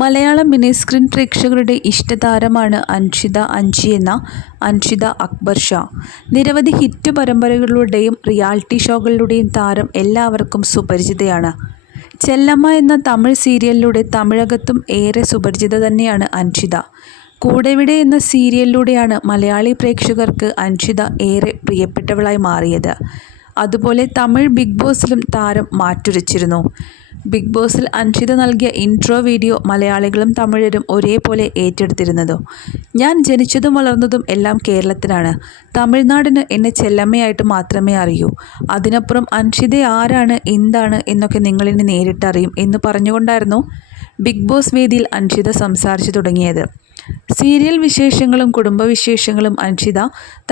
Malayalam mini screen പ്രേക്ഷകരുടെ ഇഷ്ടതാരമാണ് അൻഷിത അഞ്ചി എന്ന അൻഷിത അക്ബർ ഷാ. നിരവധി ഹിറ്റ് പരമ്പരകളിലൂടെയും റിയാലിറ്റി ഷോകളിലൂടെയും താരം എല്ലാവർക്കും സുപരിചിതയാണ്. ചെല്ലമ്മ എന്ന തമിഴ് സീരിയലിലൂടെ തമിഴകത്തും ഏറെ സുപരിചിത തന്നെയാണ് അൻഷിത. കൂടെവിടെ എന്ന സീരിയലിലൂടെയാണ് മലയാളി പ്രേക്ഷകർക്ക് അൻഷിത ഏറെ പ്രിയപ്പെട്ടവളായി മാറിയത്. അതുപോലെ തമിഴ് ബിഗ് ബോസിലും താരം മാറ്റുരച്ചിരുന്നു. ബിഗ് ബോസിൽ അൻഷിത നൽകിയ ഇൻട്രോ വീഡിയോ മലയാളികളും തമിഴരും ഒരേപോലെ ഏറ്റെടുത്തിരുന്നതോ. ഞാൻ ജനിച്ചതും വളർന്നതും എല്ലാം കേരളത്തിലാണ്. തമിഴ്നാടിന് എന്നെ ചെല്ലമ്മയായിട്ട് മാത്രമേ അറിയൂ. അതിനപ്പുറം അൻഷിത ആരാണ് എന്താണ് എന്നൊക്കെ നിങ്ങളിനി നേരിട്ടറിയും എന്ന് പറഞ്ഞുകൊണ്ടായിരുന്നു ബിഗ് ബോസ് വേദിയിൽ അൻഷിത സംസാരിച്ചു തുടങ്ങിയത്. സീരിയൽ വിശേഷങ്ങളും കുടുംബവിശേഷങ്ങളും അൻഷിത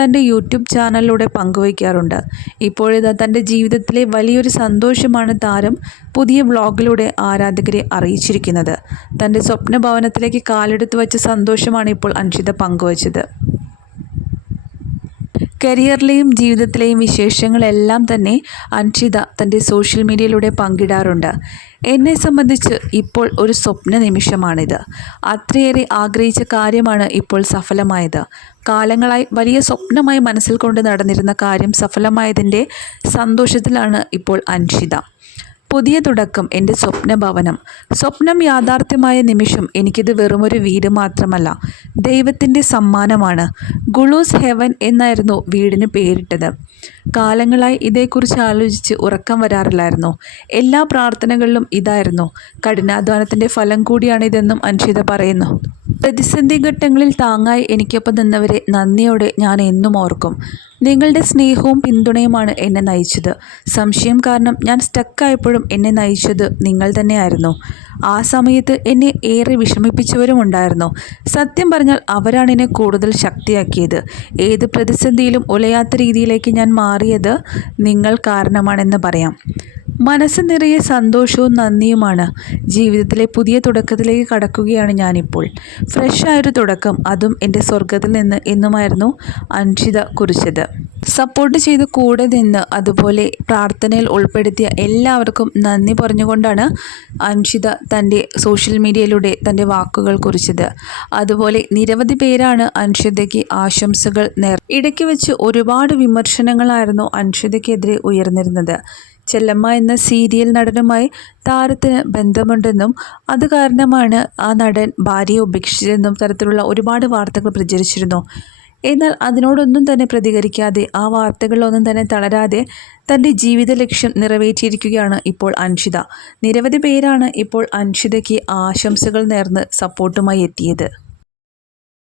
തന്റെ യൂട്യൂബ് ചാനലിലൂടെ പങ്കുവയ്ക്കാറുണ്ട്. ഇപ്പോഴിതാ തന്റെ ജീവിതത്തിലെ വലിയൊരു സന്തോഷമാണ് താരം പുതിയ വ്ളോഗിലൂടെ ആരാധകരെ അറിയിച്ചിരിക്കുന്നത്. തന്റെ സ്വപ്നഭവനത്തിലേക്ക് കാലെടുത്ത് വച്ച സന്തോഷമാണ് ഇപ്പോൾ അൻഷിത പങ്കുവച്ചത്. കരിയറിലെയും ജീവിതത്തിലെയും വിശേഷങ്ങളെല്ലാം തന്നെ അൻഷിത തന്റെ സോഷ്യൽ മീഡിയയിലൂടെ പങ്കിടാറുണ്ട്. എന്നെ സംബന്ധിച്ച് ഇപ്പോൾ ഒരു സ്വപ്ന നിമിഷമാണിത്. അത്രയേറെ ആഗ്രഹിച്ച കാര്യമാണ് ഇപ്പോൾ സഫലമായത്. കാലങ്ങളായി വലിയ സ്വപ്നമായി മനസ്സിൽ കൊണ്ട് നടന്നിരുന്ന കാര്യം സഫലമായതിന്റെ സന്തോഷത്തിലാണ് ഇപ്പോൾ അൻഷിത. പുതിയ തുടക്കം എന്റെ സ്വപ്നഭവനം. സ്വപ്നം യാഥാർത്ഥ്യമായ നിമിഷം എനിക്കിത് വെറുമൊരു വീട് മാത്രമല്ല ദൈവത്തിന്റെ സമ്മാനമാണ്. ഗുളൂസ് ഹെവൻ എന്നായിരുന്നു വീടിന് പേരിട്ടത്. കാലങ്ങളായി ഇതേക്കുറിച്ച് ആലോചിച്ച് ഉറക്കം വരാറില്ലായിരുന്നു. എല്ലാ പ്രാർത്ഥനകളിലും ഇതായിരുന്നു. കഠിനാധ്വാനത്തിന്റെ ഫലം കൂടിയാണിതെന്നും അൻഷിത പറയുന്നു. പ്രതിസന്ധി ഘട്ടങ്ങളിൽ താങ്ങായി എനിക്കൊപ്പം നിന്നവരെ നന്ദിയോടെ ഞാൻ എന്നും ഓർക്കും. നിങ്ങളുടെ സ്നേഹവും പിന്തുണയുമാണ് എന്നെ നയിച്ചത്. സംശയം കാരണം ഞാൻ സ്റ്റക്കായപ്പോഴും എന്നെ നയിച്ചത് നിങ്ങൾ തന്നെയായിരുന്നു. ആ സമയത്ത് എന്നെ ഏറെ വിഷമിപ്പിച്ചവരും ഉണ്ടായിരുന്നു സത്യം പറഞ്ഞാൽ അവരാണ് എന്നെ കൂടുതൽ ശക്തിയാക്കിയത്. ഏത് പ്രതിസന്ധിയിലും ഒലയാത്ത രീതിയിലേക്ക് ഞാൻ മാറിയത് നിങ്ങൾ കാരണമാണെന്ന് പറയാം. മനസ്സ് നിറയെ സന്തോഷവും നന്ദിയുമാണ്. ജീവിതത്തിലെ പുതിയ തുടക്കത്തിലേക്ക് കടക്കുകയാണ് ഞാനിപ്പോൾ. ഫ്രഷ് ആയൊരു തുടക്കം അതും എന്റെ സ്വർഗത്തിൽ നിന്ന് എന്നുമായിരുന്നു അൻഷിത കുറിച്ചത്. സപ്പോർട്ട് ചെയ്ത് കൂടെ നിന്ന് അതുപോലെ പ്രാർത്ഥനയിൽ ഉൾപ്പെടുത്തിയ എല്ലാവർക്കും നന്ദി പറഞ്ഞുകൊണ്ടാണ് അൻഷിത തന്റെ സോഷ്യൽ മീഡിയയിലൂടെ തന്റെ വാക്കുകൾ കുറിച്ചത്. അതുപോലെ നിരവധി പേരാണ് അൻഷിതയ്ക്ക് ആശംസകൾ നേർ ഇടയ്ക്ക് വെച്ച് ഒരുപാട് വിമർശനങ്ങളായിരുന്നു അൻഷിതയ്ക്കെതിരെ ഉയർന്നിരുന്നത്. ചെല്ലമ്മ എന്ന സീരിയൽ നടനുമായി താരത്തിന് ബന്ധമുണ്ടെന്നും അത് കാരണമാണ് ആ നടൻ ഭാര്യയെ ഉപേക്ഷിച്ചതെന്നും തരത്തിലുള്ള ഒരുപാട് വാർത്തകൾ പ്രചരിച്ചിരുന്നു. എന്നാൽ അതിനോടൊന്നും തന്നെ പ്രതികരിക്കാതെ ആ വാർത്തകളിലൊന്നും തന്നെ തളരാതെ തന്റെ ജീവിത ലക്ഷ്യം നിറവേറ്റിയിരിക്കുകയാണ് ഇപ്പോൾ അൻഷിത. നിരവധി പേരാണ് ഇപ്പോൾ അൻഷിതയ്ക്ക് ആശംസകൾ നേർന്ന് സപ്പോർട്ടുമായി എത്തിയത്.